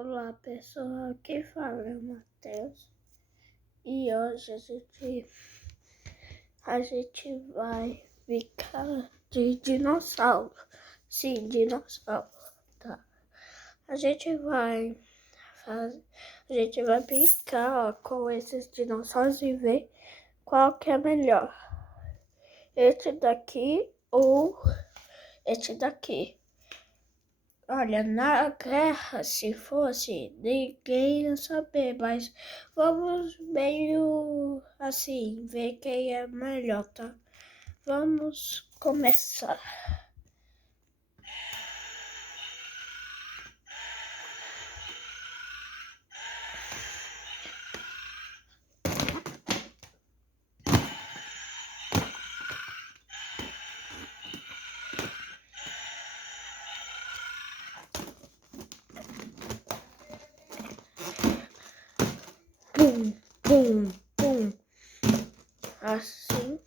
Olá pessoal, quem fala é o Matheus e hoje a gente vai brincar de dinossauro. Sim, dinossauro, tá? A gente vai brincar com esses dinossauros e ver qual que é melhor. Este daqui ou este daqui. Olha, na guerra, se fosse, ninguém ia saber, mas vamos meio assim, ver quem é melhor, tá? Vamos começar. Pum, pum, pum. Assim.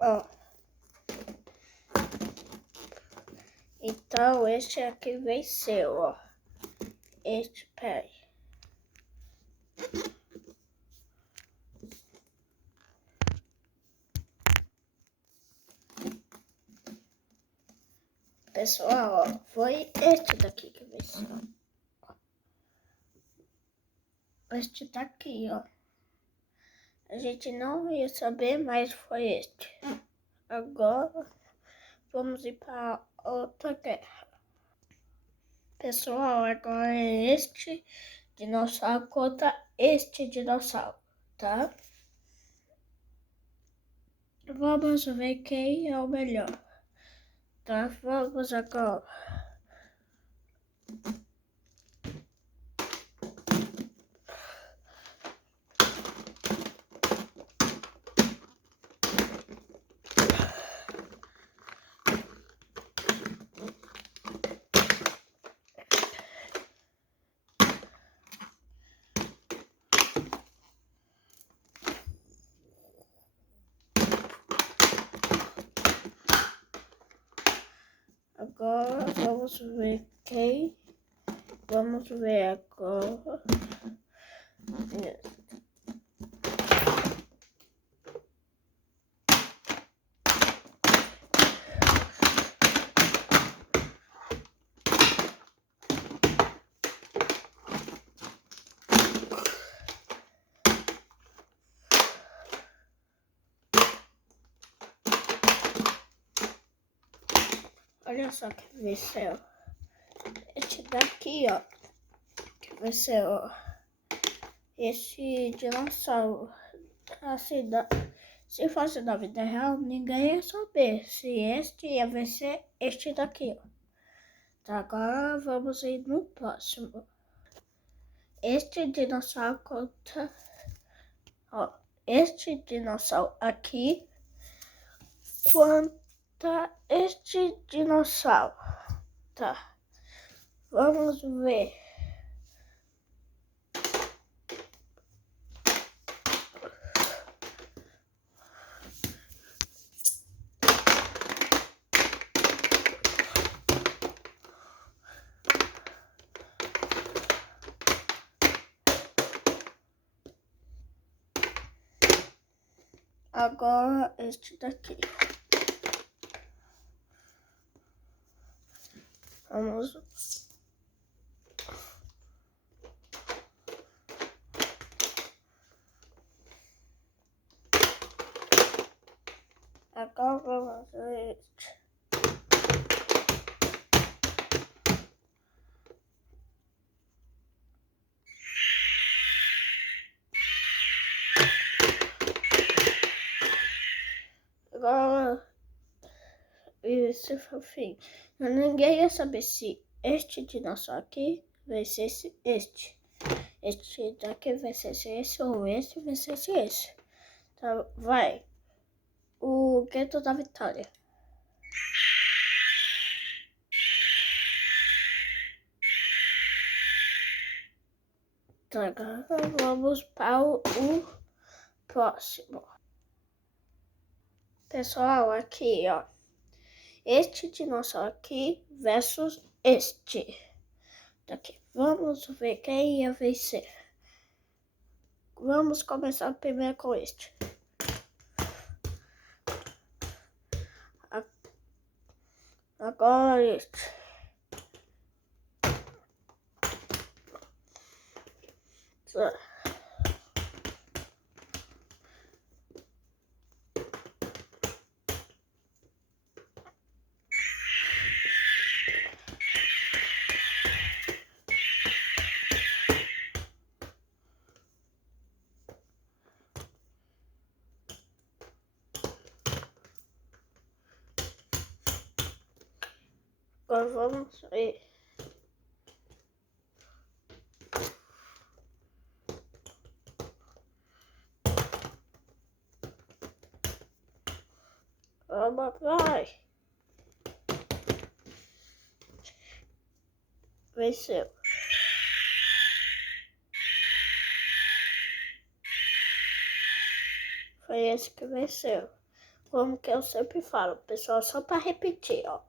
Ó. Então, este aqui venceu, ó. Este, peraí. Pessoal, ó, foi este daqui que venceu. Este daqui, ó. A gente não ia saber, mas foi este. Agora vamos ir para outra guerra. Pessoal, agora é este dinossauro contra este dinossauro, tá? Vamos ver quem é o melhor, tá? Vamos agora. Agora vamos ver quem. Vamos ver agora. Olha só que venceu. Este daqui, ó. Que venceu, ó. Esse dinossauro. Assim, se fosse na vida real, ninguém ia saber se este ia vencer este daqui, ó. Tá, agora vamos ir no próximo. Este dinossauro conta, ó, este dinossauro aqui conta este dinossauro, tá? Vamos ver. Agora este daqui. Vamos. Agora vamos ver este. Agora, esse foi o fim. Ninguém ia saber se este dinossauro aqui vencesse este. Este daqui vai ser esse ou esse vai ser esse. Tá, vai. O Gueto da Vitória. Então, agora vamos para o próximo. Pessoal, aqui, ó. Este dinossauro aqui versus este daqui. Vamos ver quem ia vencer. Vamos começar primeiro com este. Agora este. Agora vamos ver. Vamos, vai. Venceu. Foi esse que venceu. Como que eu sempre falo, pessoal, só para repetir, ó.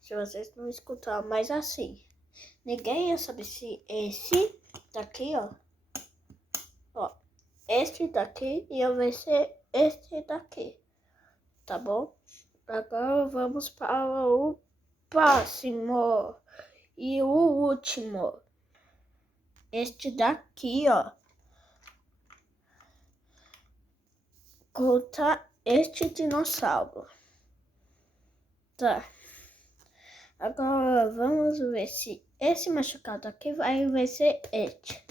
Se vocês não escutaram mais assim. Ninguém ia saber se esse daqui, ó, este daqui ia vencer este daqui, tá bom? Agora vamos para o próximo e o último. Este daqui, ó, contra este dinossauro. Tá. Agora vamos ver se esse machucado aqui vai vencer este.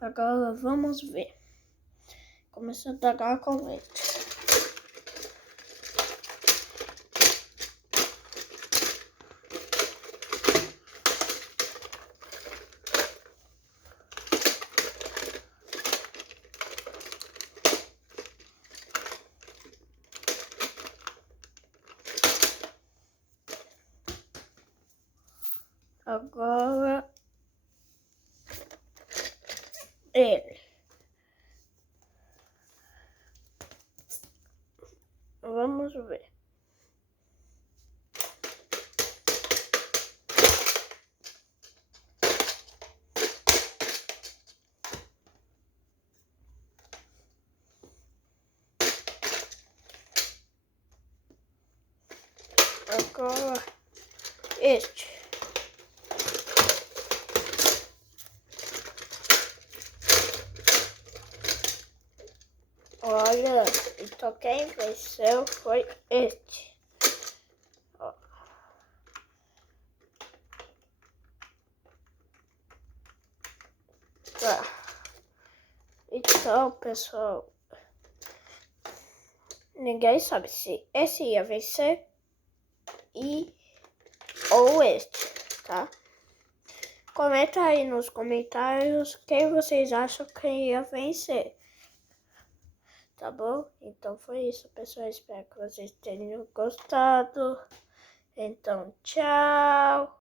Agora vamos ver. Começando agora com este. Agora ele. Vamos ver. Agora este. Olha, então quem venceu foi este. Ó. Tá. Então, pessoal, ninguém sabe se esse ia vencer ou este, tá? Comenta aí nos comentários quem vocês acham que ia vencer. Tá bom? Então foi isso, pessoal. Espero que vocês tenham gostado. Então, tchau!